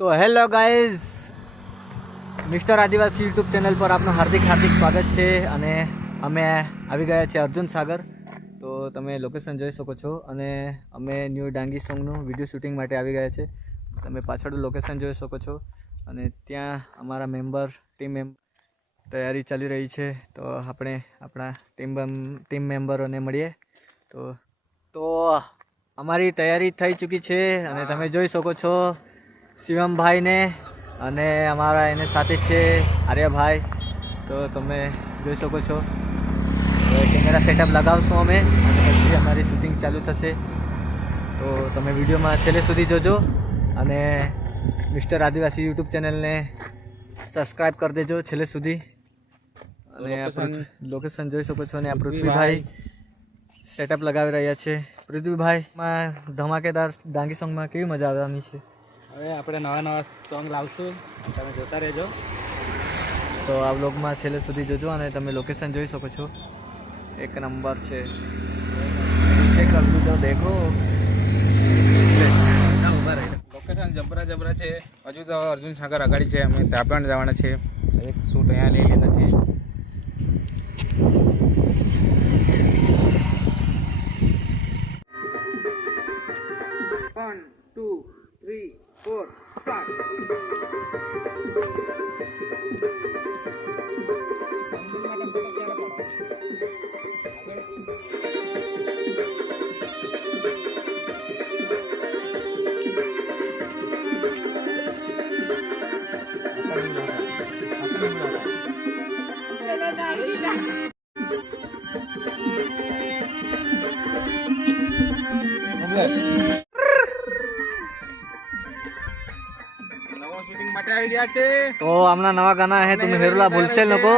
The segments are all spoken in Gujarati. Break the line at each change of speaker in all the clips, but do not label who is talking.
તો hello guys, mister Adivasi YouTube channel પર આપનું હાર્દિક હાર્દિક સ્વાગત છે અને અમે આવી ગયા છે અર્જુન સાગર. તો તમે લોકેશન જોઈ શકો છો અને અમે ન્યૂ ડાંગી સોંગનું વીડિયો શૂટિંગ માટે આવી ગયા છે. તમે પાછળ લોકેશન જોઈ શકો છો અને ત્યાં અમારા મેમ્બર ટીમ મેમ્બર તૈયારી ચાલી રહી છે. તો આપણે આપણા ટીમ ટીમ મેમ્બરોને મળીએ. તો તો અમારી તૈયારી થઈ ચૂકી છે અને તમે જોઈ શકો છો શિવમભાઈને અને અમારા એને સાથે છે આર્યભાઈ. તો તમે જોઈ શકો છો. તો કેમેરા સેટઅપ લગાવશું અમે અને પછી અમારી શૂટિંગ ચાલુ થશે. તો તમે વિડીયોમાં છેલ્લે સુધી જોજો અને મિસ્ટર આદિવાસી યુટ્યુબ ચેનલને સબસ્ક્રાઈબ કરી દેજો છેલ્લે સુધી. અને લોકેશન જોઈ શકો છો અને આ પૃથ્વીભાઈ સેટઅપ લગાવી રહ્યા છે. પૃથ્વીભાઈમાં ધમાકેદાર ડાંગી સોંગમાં કેવી મજા આવવાની છે?
હવે આપણે નવા નવા સોંગ લાવશું. તમે જોતા રહેજો.
તો આ બ્લોગમાં છેલ્લે સુધી જોજો અને તમે લોકેશન જોઈ શકો છો. એક નંબર છે. પીછે કર તો દેખો.
લોકેશન જબરા જબરા છે. હજુ તો અર્જુન સાગર અગાડી છે. અમે ત્યાં પણ જવાના છે. એક શૂટ અહીંયા લઈ લીધા છે. One four start Thank you. આવી ગયા છે
તો હમણાં નવા ગાના હે તમે હેરુલા ભૂલશે લોકો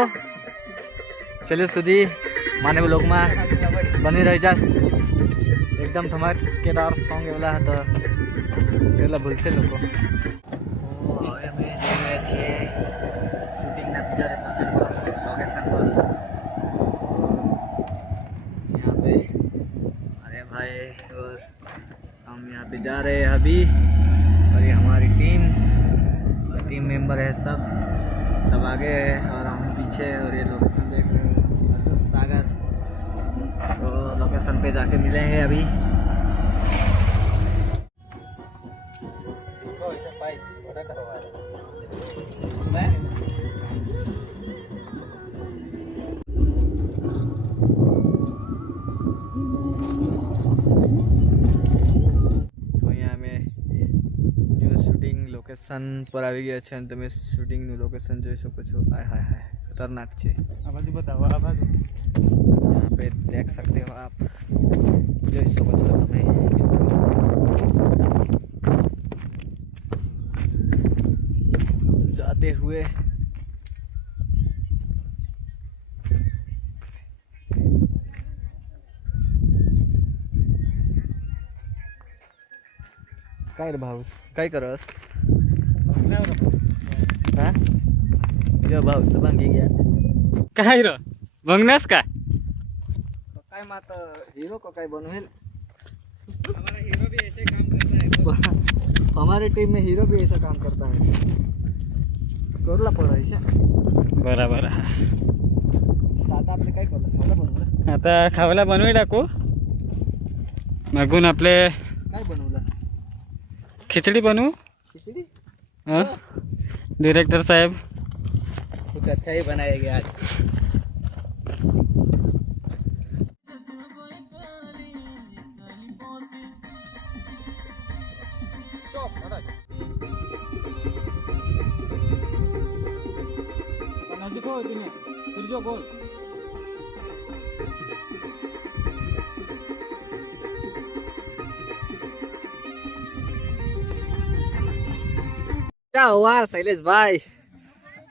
છેલ્લે સુધી માને બ્લોગમાં બની રહી જાસ એકદમ ધમાકેદાર સોંગ એવલા હતા હેરુલા ભૂલશે લોકો હવે અમે જઈ રહ્યા છીએ શૂટિંગના બીજા લોકેશન પર લોકેશન પર यहाँ पे अरे भाई और हम यहाँ पे जा रहे हैं अभी और ये हमारी टीम और टीम मेंबर है सब सब आगे है और हम पीछे हैं और ये लोकेशन देख रहे हैं अर्जुन सागर तो लोकेशन पे जाके मिलेंगे अभी લોકેશન પર આવી ગયા છે અને તમે શૂટિંગનું લોકેશન જોઈ શકો છો હાય હાય હાય ખતરનાક છે
આ બાજુ બતાવો આ બાજુ
यहाँ पे देख सकते हो आप જોઈ શકો છો તમે મિત્રો जाते हुए काय रे भाऊस काय करस हा जो भाऊस भांगी गया
काय र? बघण्यास का
काय मात हीरो को काय बनवेल?
हमारा हीरो भी ऐसे काम करता है
हमारे टीम में हीरो भी ऐसा काम करता है. करला पडायचं
बरोबर.
आता आपले काय करलं खायला बनवलं?
आता खावायला बनवी टाकू मागून आपले
काय बनवलं?
खिचडी बनवू.
खिचडी?
हाँ? डायरेक्टर साहब।
कुछ अच्छा ही बनाया गया आज
नजीक हो इतने। फिर जो गोल
क्या हुआ शैलेश भाई?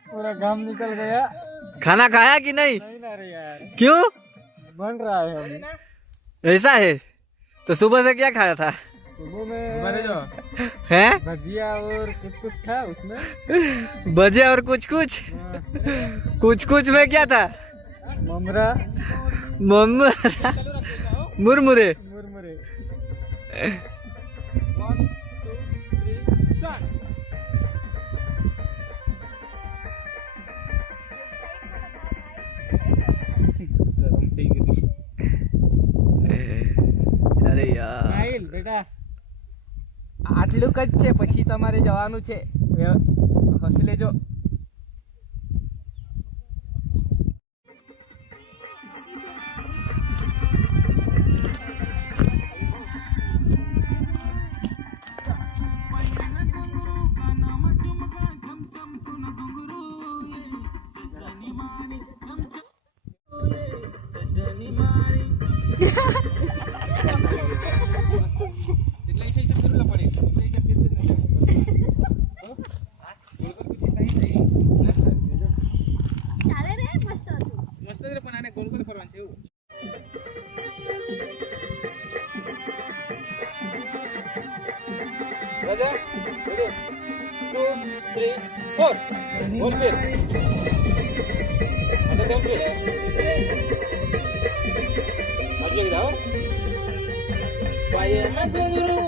पूरा घाम निकल गया।
खाना खाया कि नहीं?
नहीं ना
क्यों?
बन रहा है अभी।
ऐसा है? तो सुबह से क्या खाया था?
सुबह में बने जो
हैं?
भजिया और कुछ कुछ था उसमें।
भजिया और कुछ कुछ कुछ कुछ में क्या था?
ममरा।
मम मुरमुरे।
मुरमुरे। બેટા.
આટલું જ છે પછી તમારે જવાનું છે.
હસલેજો మీరు అంత టెంపుల్ మధ్యకి
రావు భయం అంత గురువు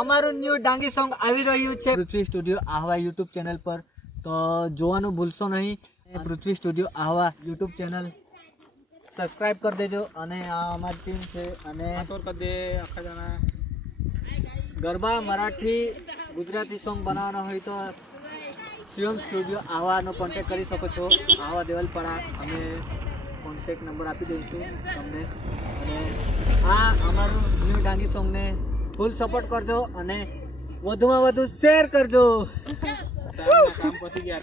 અમારું ન્યૂ ડાંગી સોંગ આવી રહ્યું છે. Prithvi studio Ahwa YouTube channel પર. તો જોવાનું ભૂલશો નહીં. Prithvi studio Ahwa YouTube channel subscribe કરી દેજો. અને આ અમારી ટીમ છે અને ગરબા મરાઠી ગુજરાતી સોંગ બનાવવાનો હોય તો શિવમ સ્ટુડિયો આહવાનો કોન્ટેક કરી શકો છો. આહવા દેવલપરા અમે કોન્ટેક નંબર આપી દઈશું તમને. અને આ અમારું ન્યૂ ડાંગી સોંગને ફૂલ સપોર્ટ કરજો અને વધુમાં વધુ શેર કરજો.
કામ પતી ગયા